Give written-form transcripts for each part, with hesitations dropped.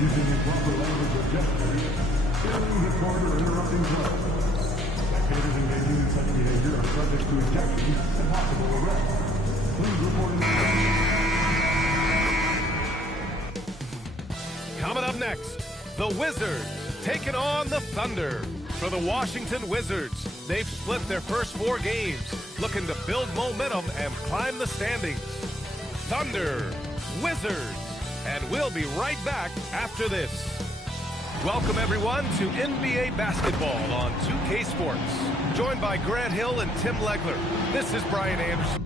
Using improper language or gestures, failing the court or interrupting play. Spectators engaging in such behavior are subject to ejection and possible arrest. Please report in. Coming up next, the Wizards taking on the Thunder. For the Washington Wizards, they've split their first 4 games, looking to build momentum and climb the standings. Thunder, Wizards, and we'll be right back after this. Welcome, everyone, to NBA basketball on 2K Sports. Joined by Grant Hill and Tim Legler, this is Brian Anderson.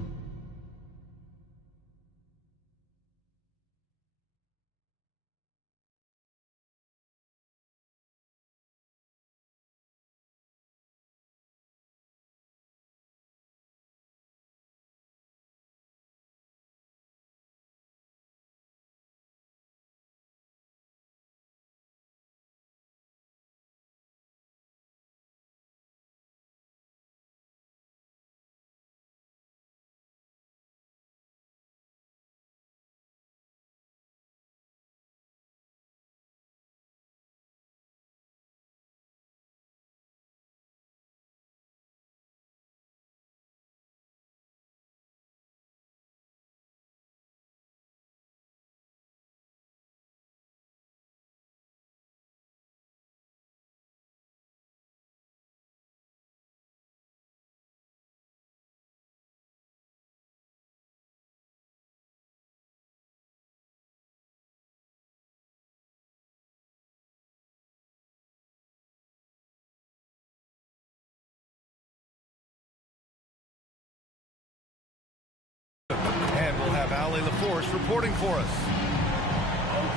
And we'll have Ali LaForce reporting for us.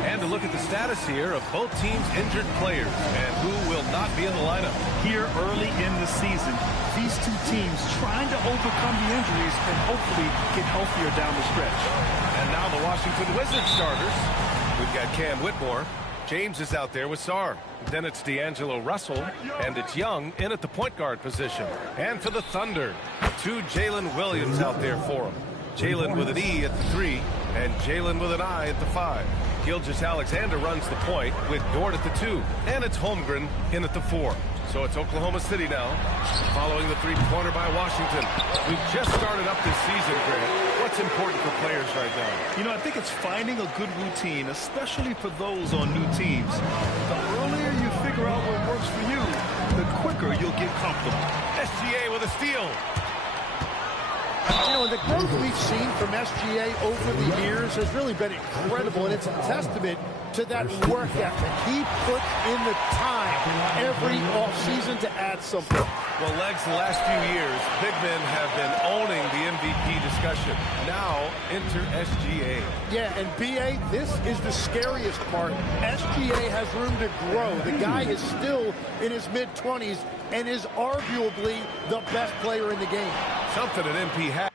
And to look at the status here of both teams' injured players and who will not be in the lineup. Here early in the season, these two teams trying to overcome the injuries and hopefully get healthier down the stretch. And now the Washington Wizards starters. We've got Cam Whitmore. James is out there with Sarr. Then it's D'Angelo Russell, and it's Young in at the point guard position. And for the Thunder, 2 Jalen Williams out there for them. Jalen with an E at the 3, and Jalen with an I at the 5. Gilgeous-Alexander runs the point with Dort at the 2, and it's Holmgren in at the 4. So it's Oklahoma City now, following the 3-pointer by Washington. We've just started up this season, Grant. What's important for players right now? You know, I think it's finding a good routine, especially for those on new teams. The earlier you figure out what works for you, the quicker you'll get comfortable. SGA with a steal. You know, the growth we've seen from SGA over the years has really been incredible, and it's a testament to that work ethic. He puts in the time every offseason to add something. Well, Legs, the last few years, big men have been owning the MVP discussion. Now, enter SGA. Yeah, and B.A., this is the scariest part. SGA has room to grow. The guy is still in his mid-20s and is arguably the best player in the game. Something an MP has.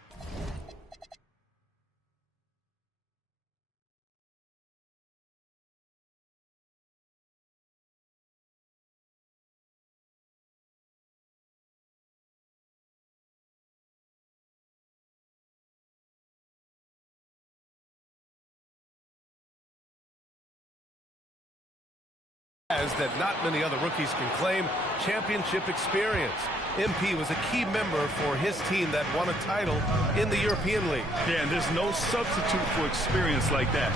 That not many other rookies can claim championship experience. MP was a key member for his team that won a title in the European League. Yeah, and there's no substitute for experience like that.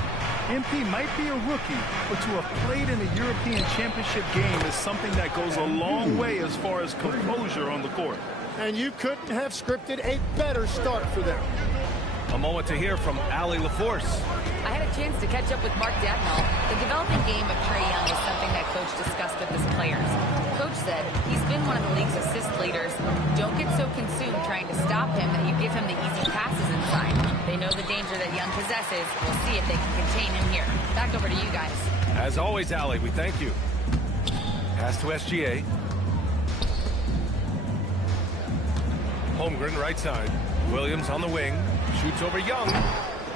MP might be a rookie, but to have played in a European championship game is something that goes a long way as far as composure on the court. And you couldn't have scripted a better start for them. A moment to hear from Ali LaForce. I had a chance to catch up with Mark Dagnall. The developing game of Trae Young is something that Coach discussed with his players. Coach said he's been one of the league's assist leaders. Don't get so consumed trying to stop him that you give him the easy passes inside. They know the danger that Young possesses. We'll see if they can contain him here. Back over to you guys. As always, Ali, we thank you. Pass to SGA. Holmgren right side. Williams on the wing. Shoots over Young.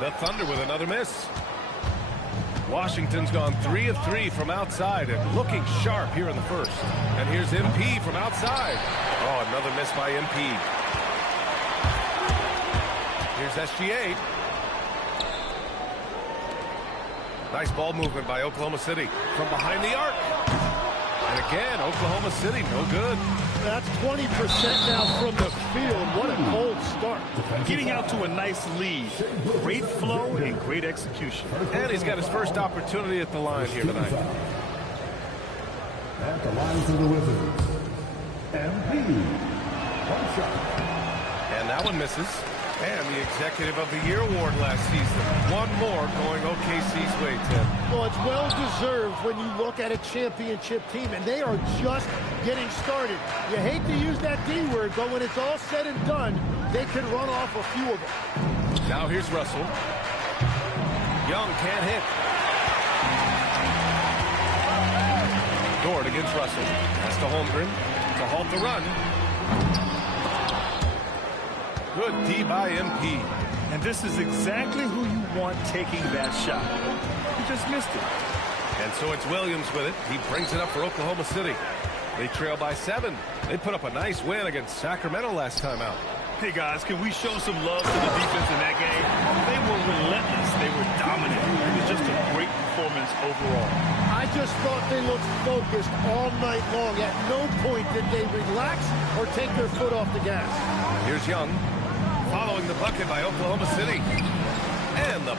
The Thunder with another miss. Washington's gone 3 of 3 from outside and looking sharp here in the first. And here's MP from outside. Oh, another miss by MP. Here's SGA. Nice ball movement by Oklahoma City from behind the arc. And again, Oklahoma City, no good. That's 20% now from the field. What a cold start. Getting out to a nice lead. Great flow and great execution. And he's got his first opportunity at the line here tonight. At the line for the Wizards, MP. One shot. And that one misses. And the Executive of the Year award last season. One more going OKC's way, Tim. Well, it's well-deserved when you look at a championship team, and they are just getting started. You hate to use that D word, but when it's all said and done, they can run off a few of them. Now here's Russell. Young can't hit. Dort against Russell. That's to Holmgren to halt the run. Good D by MP. And this is exactly who you want taking that shot. He just missed it. And so it's Williams with it. He brings it up for Oklahoma City. They trail by 7. They put up a nice win against Sacramento last time out. Hey, guys, can we show some love to the defense in that game? They were relentless. They were dominant. It was just a great performance overall. I just thought they looked focused all night long. At no point did they relax or take their foot off the gas. Here's Young. Following the bucket by Oklahoma City. And the...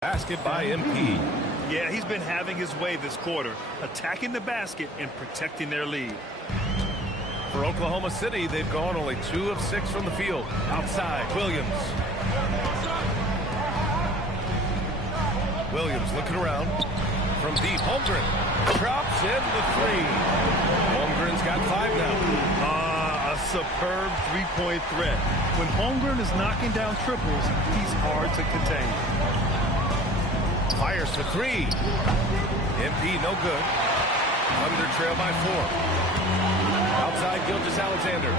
Basket by MP. Yeah, he's been having his way this quarter, attacking the basket and protecting their lead. For Oklahoma City, they've gone only 2 of 6 from the field. Outside, Williams. Williams looking around. From deep, Holmgren drops in the 3. Holmgren's got 5 now. A superb three-point threat. When Holmgren is knocking down triples, he's hard to contain. Fires for 3. MP no good. Thunder trail by 4. Outside, Gilgeous-Alexander.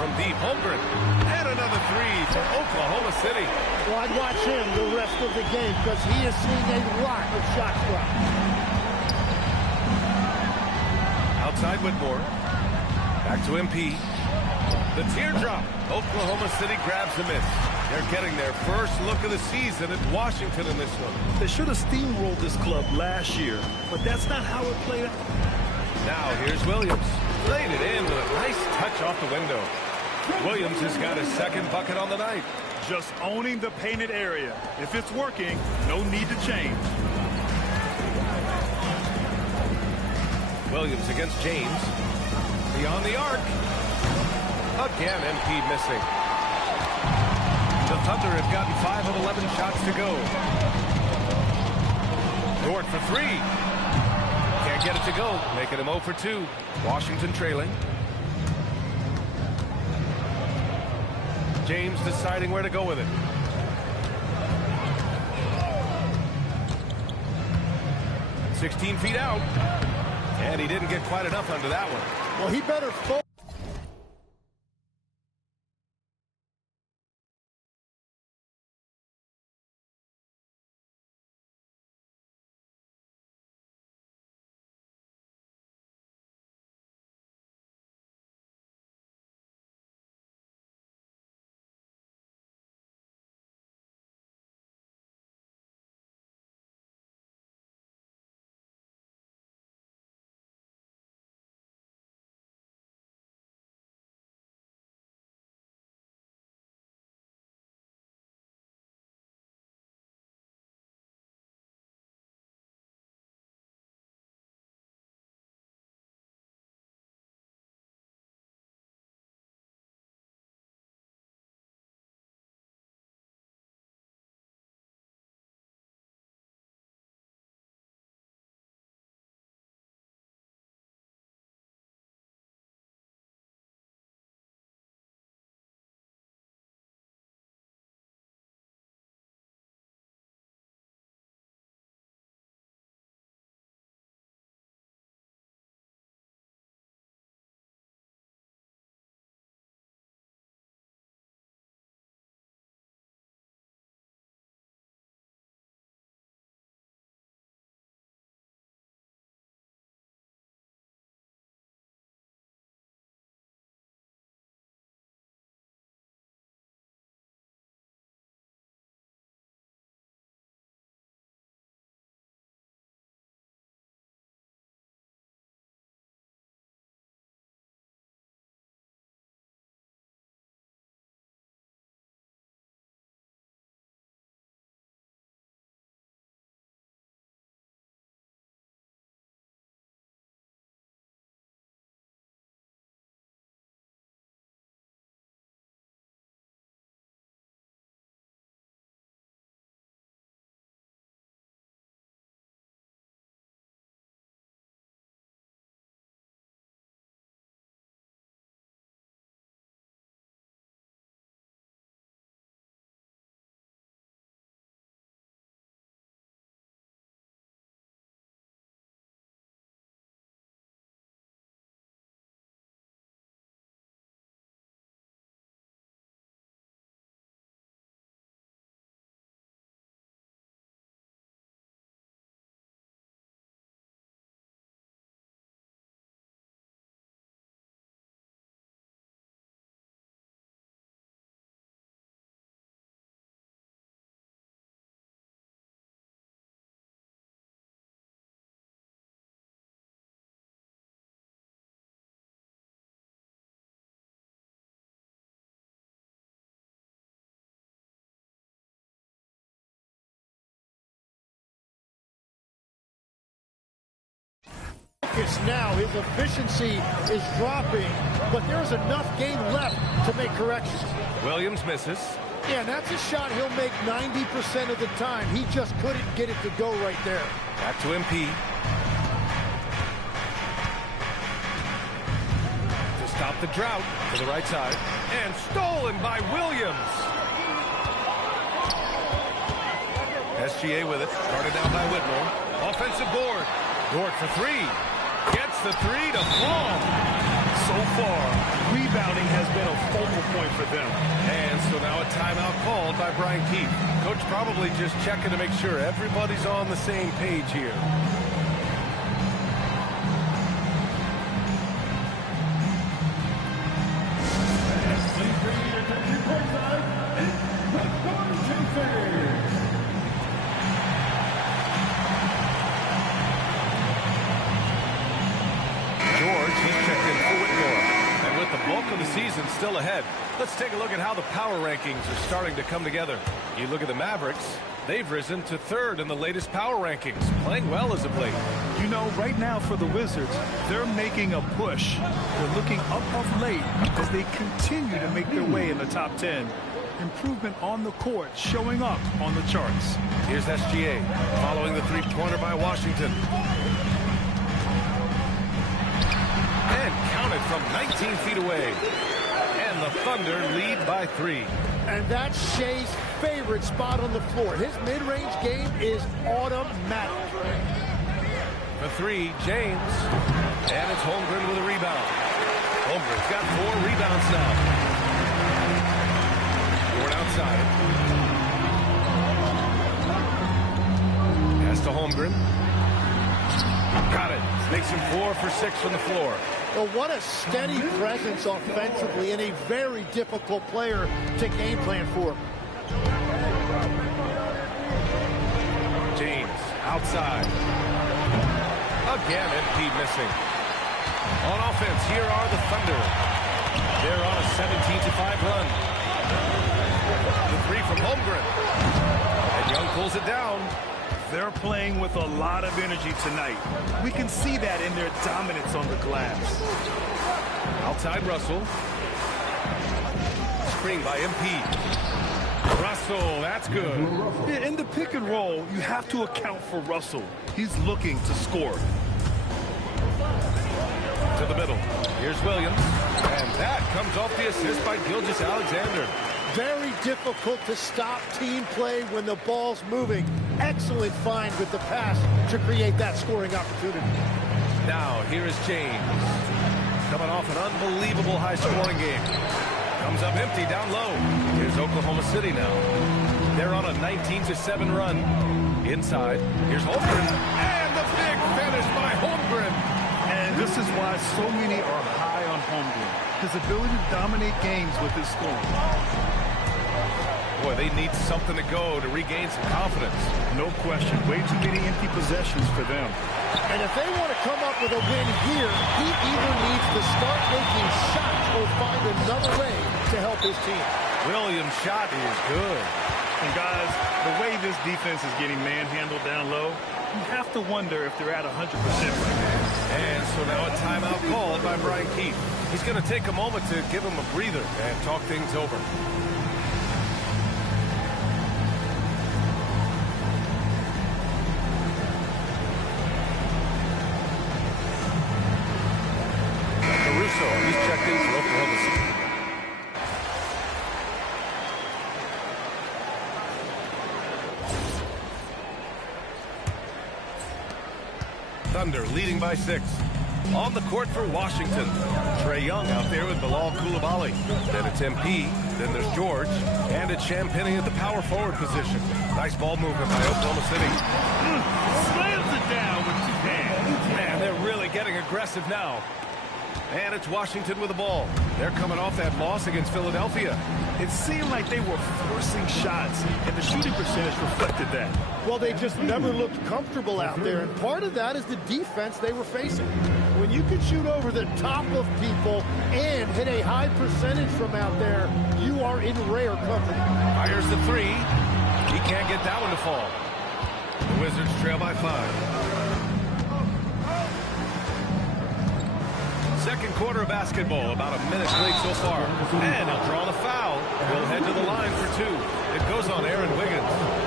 From deep, Holmgren. And another 3 for Oklahoma City. Well, I'd watch him the rest of the game because he is seeing a lot of shot clock. Outside Whitmore. Back to MP. The teardrop. Oklahoma City grabs the miss. They're getting their first look of the season at Washington in this one. They should have steamrolled this club last year, but that's not how it played out. Now here's Williams. Laid it in with a nice touch off the window. Williams has got his second bucket on the night. Just owning the painted area. If it's working, no need to change. Williams against James. Beyond the arc. Again, MP missing. The Thunder have gotten 5 of 11 shots to go. Dort for 3. Can't get it to go, making him 0 for 2. Washington trailing. James deciding where to go with it. "16 feet out. And he didn't get quite enough under that one. Well, he better focus now. His efficiency is dropping, but there's enough game left to make corrections. Williams misses. Yeah, and that's a shot he'll make 90% of the time. He just couldn't get it to go right there. Back to MP. To stop the drought to the right side. And stolen by Williams. SGA with it. Guarded down by Whitmore. Offensive board. Dort for three. Gets the three to fall. So far, rebounding has been a focal point for them. And so now a timeout called by Brian Keefe. Coach probably just checking to make sure everybody's on the same page here. Please bring your attention courtside. It's the score chasers. George, he's checked in for Whitmore. And with the bulk of the season still ahead, let's take a look at how the power rankings are starting to come together. You look at the Mavericks, they've risen to third in the latest power rankings, playing well as of late. You know, right now for the Wizards, they're making a push. They're looking up of late as they continue to make their way in the top 10. Improvement on the court showing up on the charts. Here's SGA following the three-pointer by Washington. And counted from 19 feet away. And the Thunder lead by 3. And that's Shea's favorite spot on the floor. His mid-range game is automatic. For three, James. And it's Holmgren with a rebound. Holmgren's got 4 rebounds now. Ford outside. Pass to Holmgren. Got it. Makes him 4 for 6 from the floor. Well, what a steady presence offensively and a very difficult player to game plan for. James outside. Again, MP missing. On offense, here are the Thunder. They're on a 17-5 run. The three from Holmgren. And Young pulls it down. They're playing with a lot of energy tonight. We can see that in their dominance on the glass. Outside Russell. Screen by MP. Russell, that's good. Yeah, in the pick and roll, you have to account for Russell. He's looking to score. To the middle. Here's Williams. And that comes off the assist by Gilgeous-Alexander. Very difficult to stop team play when the ball's moving. Excellent find with the pass to create that scoring opportunity. Now, here is James. Coming off an unbelievable high-scoring game. Comes up empty down low. Here's Oklahoma City now. They're on a 19-7 run. Inside, here's Holmgren. And the big finish by Holmgren. And this is why so many are high on Holmgren. His ability to dominate games with his scoring. Boy, they need something to go to regain some confidence. No question. Way too many empty possessions for them. And if they want to come up with a win here, he either needs to start making shots or find another way to help his team. Williams' shot is good. And guys, the way this defense is getting manhandled down low, you have to wonder if they're at 100% right now. And so now a timeout called by Brian Keefe. He's going to take a moment to give him a breather and talk things over. He's checked in for Oklahoma City. Thunder leading by 6. On the court for Washington. Trae Young out there with Bilal Coulibaly. Then it's MP. Then there's George. And it's Champagnie at the power forward position. Nice ball movement by Oklahoma City. Slams it down with 2 hands. Man, they're really getting aggressive now. And it's Washington with the ball. They're coming off that loss against Philadelphia. It seemed like they were forcing shots, and the shooting percentage reflected that. Well, they just never looked comfortable out there, and part of that is the defense they were facing. When you can shoot over the top of people and hit a high percentage from out there, you are in rare company. Fires the 3. He can't get that one to fall. The Wizards trail by 5. Second quarter of basketball, about a minute played so far. And he'll draw the foul. He'll head to the line for two. It goes on Aaron Wiggins.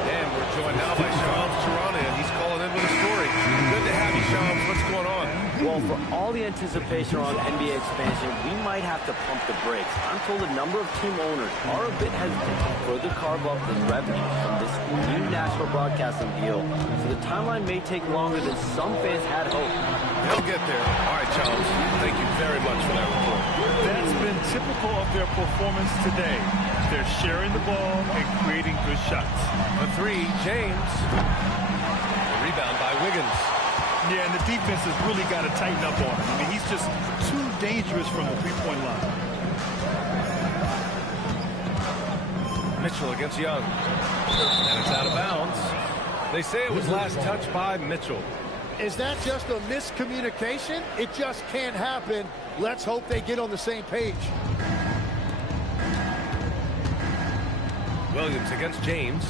And we're joined now by Shams Charania, and he's calling in with a story. Good to have you, Shams. What's going on? Well, for all the anticipation around NBA expansion, we might have to pump the brakes. I'm told a number of team owners are a bit hesitant to further carve up the revenue from this new national broadcasting deal, so the timeline may take longer than some fans had hoped. He'll get there. All right, Charles. Thank you very much for that report. That's been typical of their performance today. They're sharing the ball and creating good shots. The three, James. The rebound by Wiggins. Yeah, and the defense has really got to tighten up on him. I mean, he's just too dangerous from the three-point line. Mitchell against Young. And it's out of bounds. They say it was last touched by Mitchell. Is that just a miscommunication? It just can't happen. Let's hope they get on the same page. Williams against James.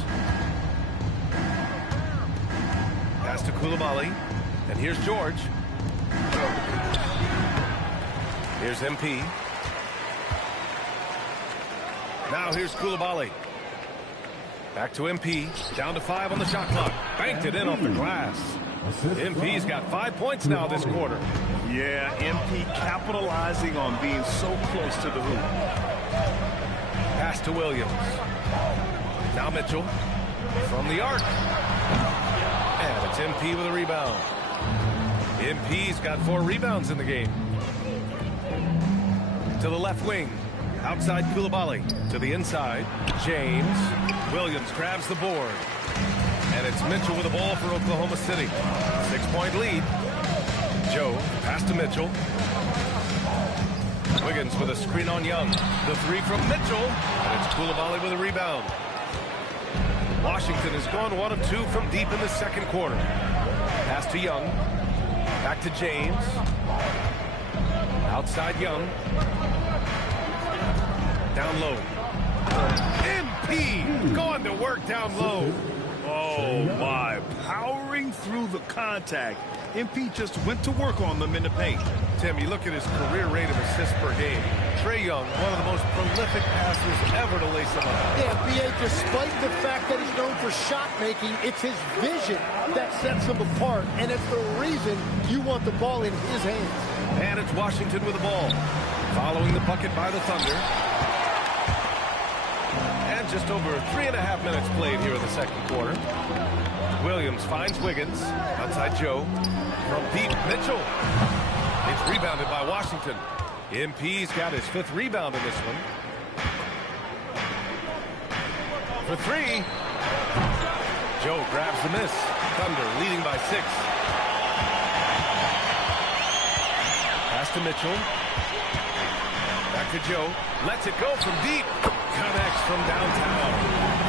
Pass to Coulibaly. And here's George. Here's MP. Now here's Coulibaly. Back to MP. Down to 5 on the shot clock. Banked it in off the glass. MP's got 5 points now this quarter. Yeah, MP capitalizing on being so close to the hoop. Pass to Williams. Now Mitchell from the arc. And it's MP with a rebound. MP's got 4 rebounds in the game. To the left wing. Outside Coulibaly. To the inside. James. Williams grabs the board. And it's Mitchell with the ball for Oklahoma City. 6-point lead. Joe, pass to Mitchell. Wiggins with a screen on Young. The three from Mitchell. And it's Coulibaly with a rebound. Washington has gone 1 of 2 from deep in the second quarter. Pass to Young. Back to James. Outside Young. Down low. MP going to work down low. Oh, my. Powering through the contact. MP just went to work on them in the paint. Tim, you look at his career rate of assists per game. Trae Young, one of the most prolific passers ever to lace him up. Yeah, B.A., despite the fact that he's known for shot making, it's his vision that sets him apart, and it's the reason you want the ball in his hands. And it's Washington with the ball. Following the bucket by the Thunder. And just over 3.5 minutes played here in the second quarter. Williams finds Wiggins. Outside Joe. From deep, Mitchell. It's rebounded by Washington. MP's got his 5th rebound in this one. For 3. Joe grabs the miss. Thunder leading by 6. Pass to Mitchell. Back to Joe. Lets it go from deep. Connects from downtown.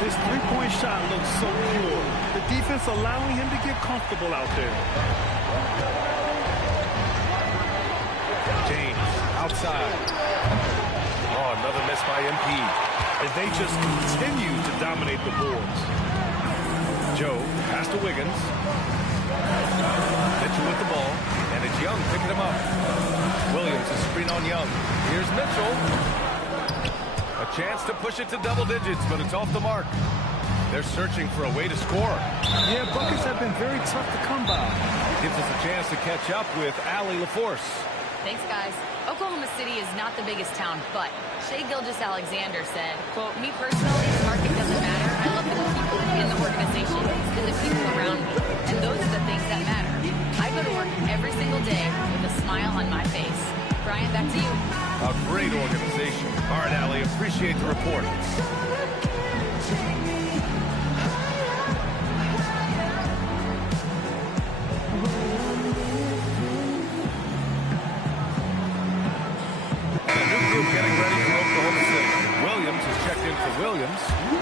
This three-point shot looks so pure. The defense allowing him to get comfortable out there. James outside. Oh, another miss by MP. And they just continue to dominate the boards. Joe, pass to Wiggins. Mitchell with the ball. And it's Young picking him up. Williams, a screen on Young. Here's Mitchell. A chance to push it to double digits, but it's off the mark. They're searching for a way to score. Yeah, buckets have been very tough to come by. Gives us a chance to catch up with Allie LaForce. Thanks, guys. Oklahoma City is not the biggest town, but Shai Gilgeous-Alexander said, quote, "Me personally, the market doesn't matter. I love the people and the organization and the people around me. And those are the things that matter. I go to work every single day with a smile on my face." Brian, back to you. A great organization. All right, Allie, appreciate the report. Getting ready for Oklahoma City. Williams is checked in for Williams.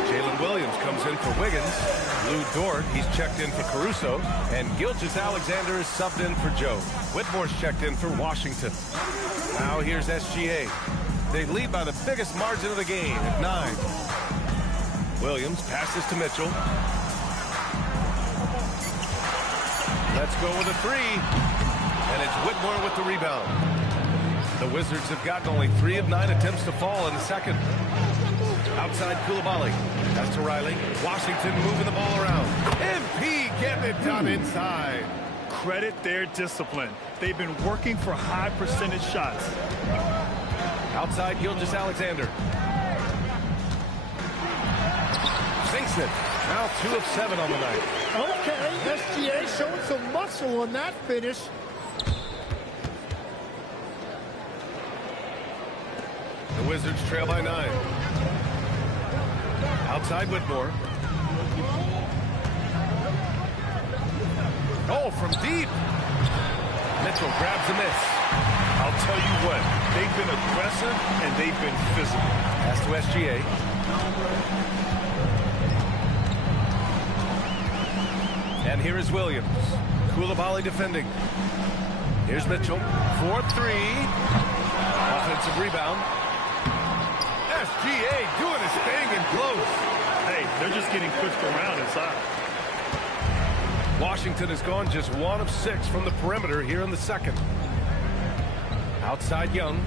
Jalen Williams comes in for Wiggins. Lou Dort, he's checked in for Caruso. And Gilgeous-Alexander is subbed in for Joe. Whitmore's checked in for Washington. Now here's SGA. They lead by the biggest margin of the game at 9. Williams passes to Mitchell. Let's go with a 3. And it's Whitmore with the rebound. The Wizards have gotten only 3 of 9 attempts to fall in the second. Outside Koulibaly. That's to Riley. Washington moving the ball around. MP getting it done inside. Credit their discipline. They've been working for high percentage shots. Outside Gilgeous-Alexander. Sinks it. Now 2 of 7 on the night. Okay, SGA showing some muscle on that finish. The Wizards trail by 9. Outside Whitmore. Oh, from deep. Mitchell grabs a miss. I'll tell you what, they've been aggressive and they've been physical. Pass to SGA. And here is Williams. Koulibaly defending. Here's Mitchell. 4-3. Offensive rebound. SGA doing his thing in close. Hey, they're just getting pushed around inside. Washington has gone just 1 of 6 from the perimeter here in the second. Outside Young.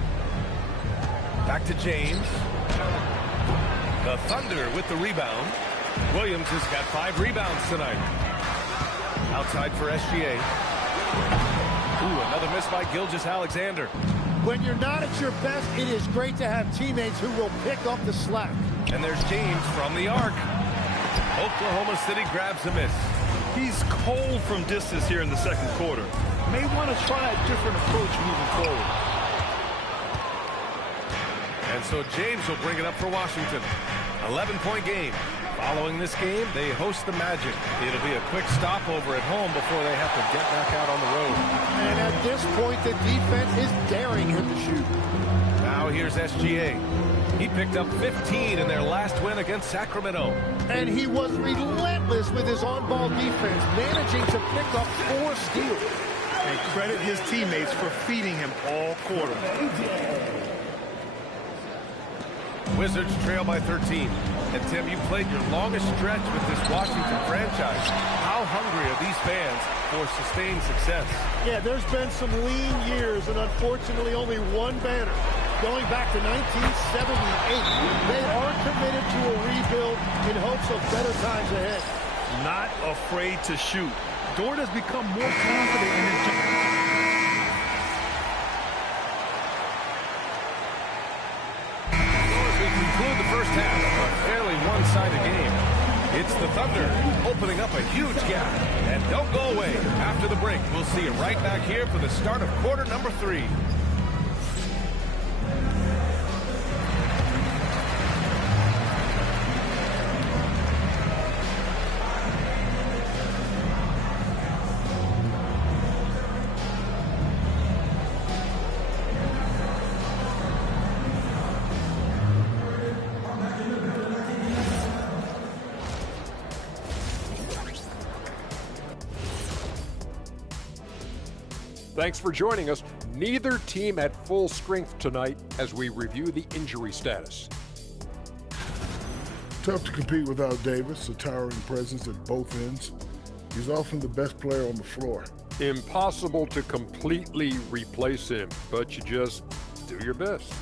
Back to James. The Thunder with the rebound. Williams has got 5 rebounds tonight. Outside for SGA. Ooh, another miss by Gilgeous-Alexander. When you're not at your best, it is great to have teammates who will pick up the slack. And there's James from the arc. Oklahoma City grabs a miss. He's cold from distance here in the second quarter. May want to try a different approach moving forward. And so James will bring it up for Washington. 11-point game. Following this game, they host the Magic. It'll be a quick stopover at home before they have to get back out on the road. And at this point, the defense is daring him to shoot. Now here's SGA. He picked up 15 in their last win against Sacramento. And he was relentless with his on-ball defense, managing to pick up 4 steals. And credit his teammates for feeding him all quarter. Wizards trail by 13. And Tim, you played your longest stretch with this Washington franchise. How hungry are these fans for sustained success? Yeah, there's been some lean years and unfortunately only one banner. Going back to 1978, they are committed to a rebuild in hopes of better times ahead. Not afraid to shoot. Dort has become more confident in his game. As we conclude the first half of a fairly one-sided game, it's the Thunder opening up a huge gap. And don't go away. After the break, we'll see you right back here for the start of quarter number 3. Thanks for joining us. Neither team at full strength tonight as we review the injury status. Tough to compete without Davis, a towering presence at both ends. He's often the best player on the floor. Impossible to completely replace him, but you just do your best.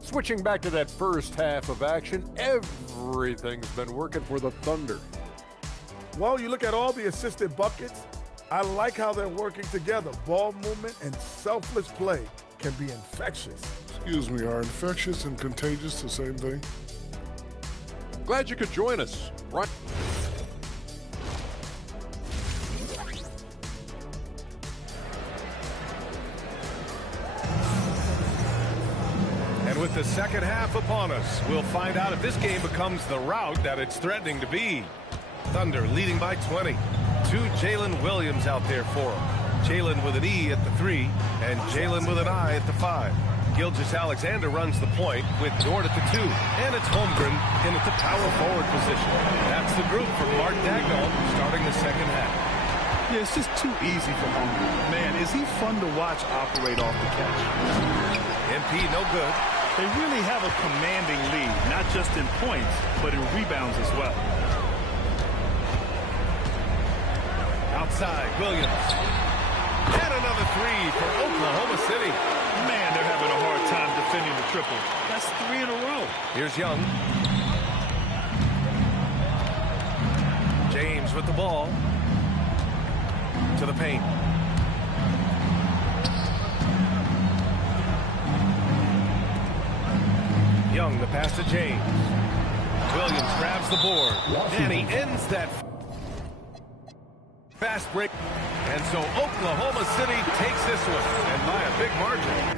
Switching back to that first half of action, everything's been working for the Thunder. Well, you look at all the assisted buckets, I like how they're working together. Ball movement and selfless play can be infectious. Excuse me, are infectious and contagious the same thing? Glad you could join us. Right. And with the second half upon us, we'll find out if this game becomes the rout that it's threatening to be. Thunder leading by 20. 2 Jalen Williams out there for him. Jalen with an E at the 3 and Jalen with an I at the 5. Gilgeous-Alexander runs the point with Dort at the 2. And it's Holmgren in at the power forward position. That's the group for Mark Dagnall starting the second half. Yeah, it's just too easy for Holmgren. Man, is he fun to watch operate off the catch. MP no good. They really have a commanding lead, not just in points, but in rebounds as well. Outside, Williams. And another three for Oklahoma City. Man, they're having a hard time defending the triple. That's 3 in a row. Here's Young. James with the ball. To the paint. Young, the pass to James. Williams grabs the board. And he ends that fast break. And so Oklahoma City takes this one, and by a big margin.